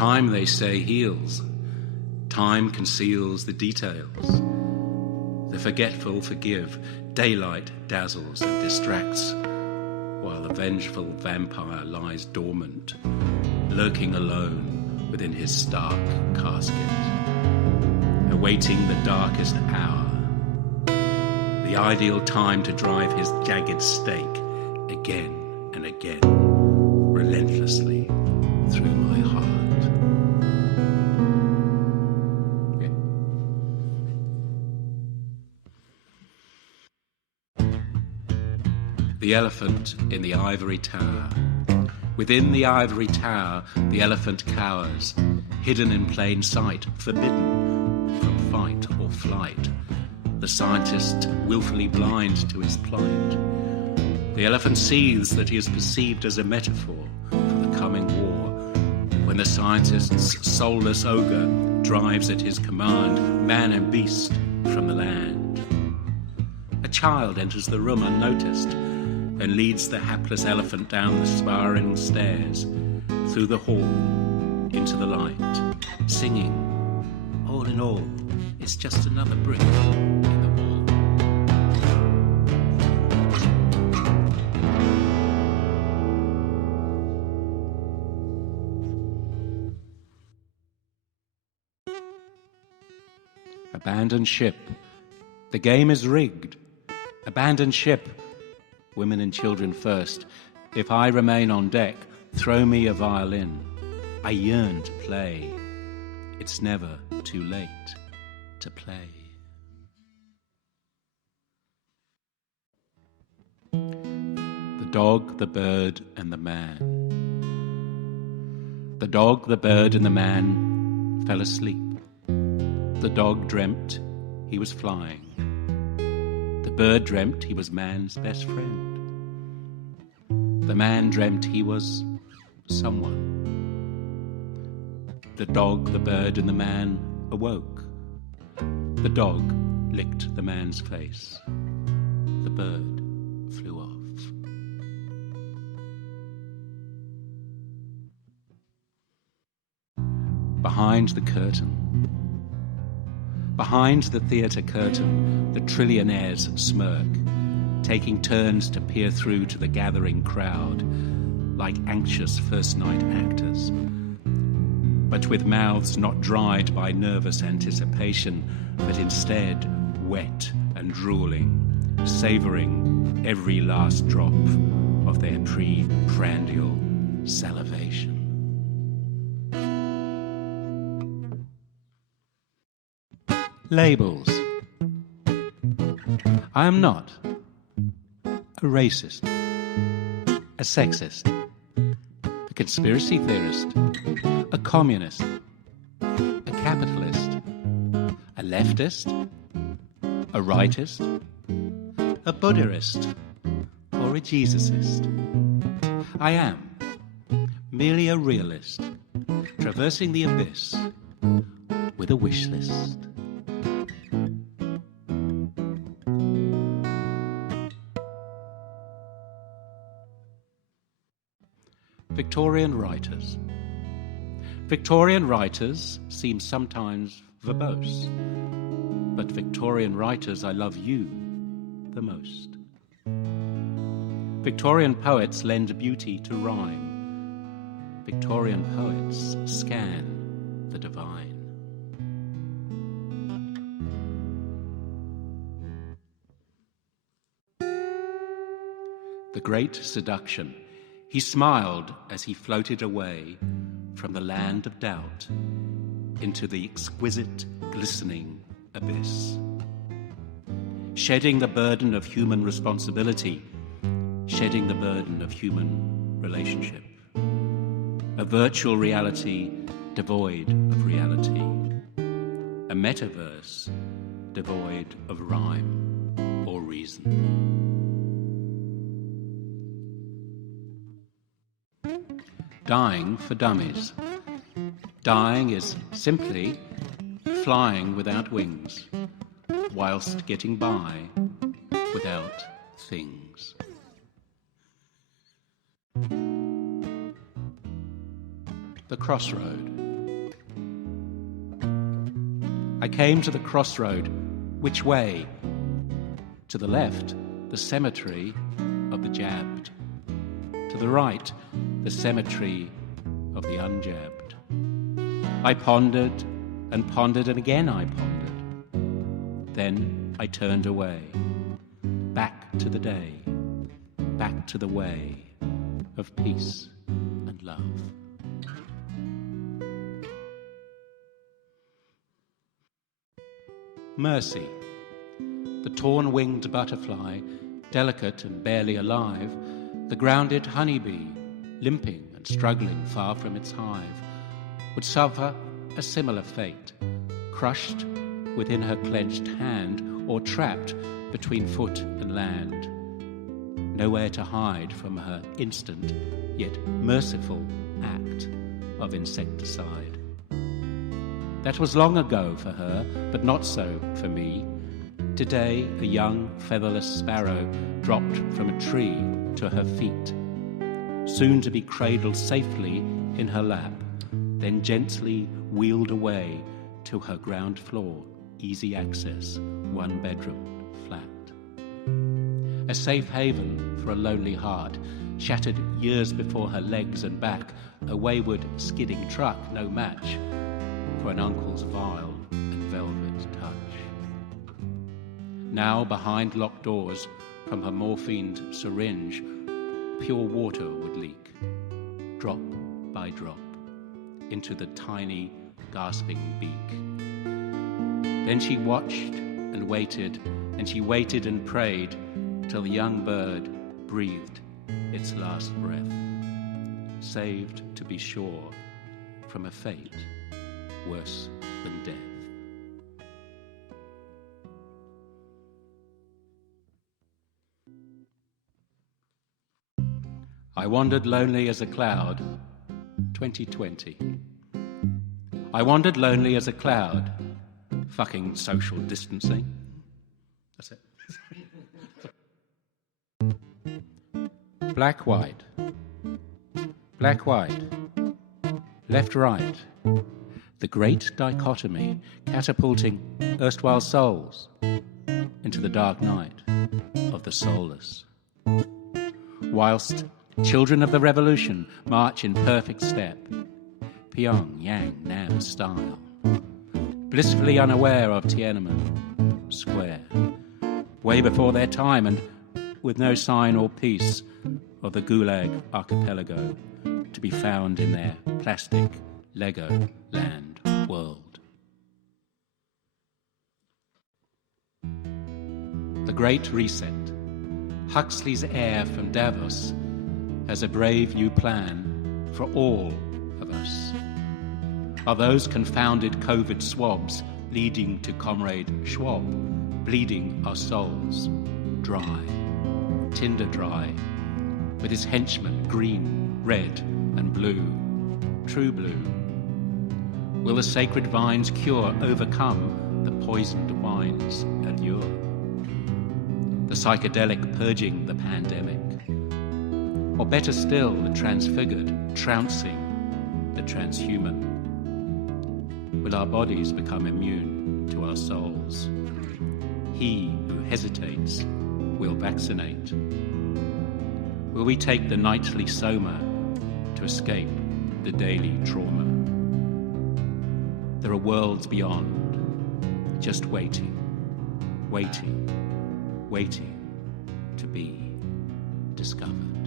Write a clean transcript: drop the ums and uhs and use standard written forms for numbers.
Time, they say, heals. Time conceals the details. The forgetful forgive. Daylight dazzles and distracts, while the vengeful vampire lies dormant, lurking alone within his stark casket, awaiting the darkest hour, the ideal time to drive his jagged stake again and again, relentlessly through my heart. The elephant in the ivory tower. Within the ivory tower, the elephant cowers, hidden in plain sight, forbidden from fight or flight. The scientist willfully blind to his plight. The elephant sees that he is perceived as a metaphor for the coming war, when the scientist's soulless ogre drives at his command man and beast from the land. A child enters the room unnoticed, and leads the hapless elephant down the spiraling stairs, through the hall, into the light, singing, all in all, it's just another brick in the wall. Abandoned ship. The game is rigged. Abandoned ship. Women and children first. If I remain on deck, throw me a violin. I yearn to play. It's never too late to play. The dog, the bird, and the man. The dog, the bird, and the man fell asleep. The dog dreamt he was flying. The bird dreamt he was man's best friend. The man dreamt he was someone. The dog, the bird, and the man awoke. The dog licked the man's face. The bird flew off. Behind the curtain. Behind the theatre curtain, the trillionaires smirk, taking turns to peer through to the gathering crowd, like anxious first-night actors, but with mouths not dried by nervous anticipation, but instead wet and drooling, savouring every last drop of their pre-prandial salivation. Labels. I am not a racist, a sexist, a conspiracy theorist, a communist, a capitalist, a leftist, a rightist, a Buddhist, or a Jesusist. I am merely a realist, traversing the abyss with a wish list. Victorian Writers. Victorian writers seem sometimes verbose, but Victorian writers, I love you the most. Victorian poets lend beauty to rhyme. Victorian poets scan the divine. The Great Seduction. He smiled as he floated away from the land of doubt into the exquisite, glistening abyss. Shedding the burden of human responsibility, shedding the burden of human relationship. A virtual reality devoid of reality. A metaverse devoid of rhyme or reason. Dying for Dummies. Dying is simply flying without wings, whilst getting by without things. The Crossroad. I came to the crossroad. Which way? To the left, the cemetery of the jabbed. To the right, the cemetery of the unjabbed. I pondered and pondered, and again I pondered. Then I turned away, back to the day, back to the way of peace and love. Mercy, the torn-winged butterfly, delicate and barely alive, the grounded honeybee, limping and struggling far from its hive, would suffer a similar fate, crushed within her clenched hand or trapped between foot and land, nowhere to hide from her instant yet merciful act of insecticide. That was long ago for her, but not so for me. Today, a young featherless sparrow dropped from a tree to her feet, soon to be cradled safely in her lap, then gently wheeled away to her ground floor, easy access, one-bedroom flat. A safe haven for a lonely heart, shattered years before her legs and back, a wayward, skidding truck, no match for an uncle's vile and velvet touch. Now, behind locked doors, from her morphined syringe, pure water would leak, drop by drop, into the tiny, gasping beak. Then she watched and she waited and prayed till the young bird breathed its last breath, saved, to be sure, from a fate worse than death. I wandered lonely as a cloud, 2020. I wandered lonely as a cloud, fucking social distancing. That's it. Black, white, left, right, the great dichotomy catapulting erstwhile souls into the dark night of the soulless. Whilst children of the revolution march in perfect step, Pyongyang Nam style, blissfully unaware of Tiananmen Square, way before their time and with no sign or piece of the Gulag archipelago to be found in their plastic Lego land world. The Great Reset, Huxley's heir from Davos, has a brave new plan for all of us. Are those confounded COVID swabs leading to Comrade Schwab, bleeding our souls dry, tinder dry, with his henchmen green, red and blue, true blue? Will the sacred vines cure, overcome the poisoned wine's allure? The psychedelic purging the pandemic? Or better still, the transfigured trouncing the transhuman? Will our bodies become immune to our souls? He who hesitates will vaccinate. Will we take the nightly soma to escape the daily trauma? There are worlds beyond, just waiting to be discovered.